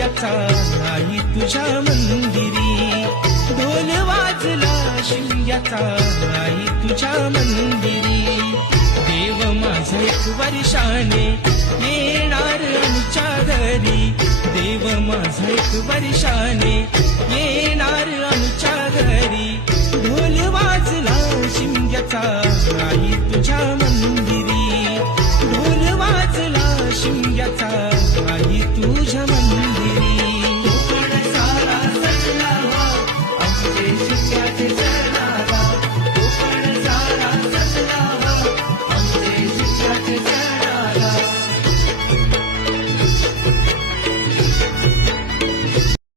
शिमग्याचा आई तुझ्या मंदिरी, ढोल वाजला शिमग्याचा आई तुझ्या मंदिरी. देव माझा एक वर्षाने येणार आमच्या घरी, देव माझा एक वर्षाने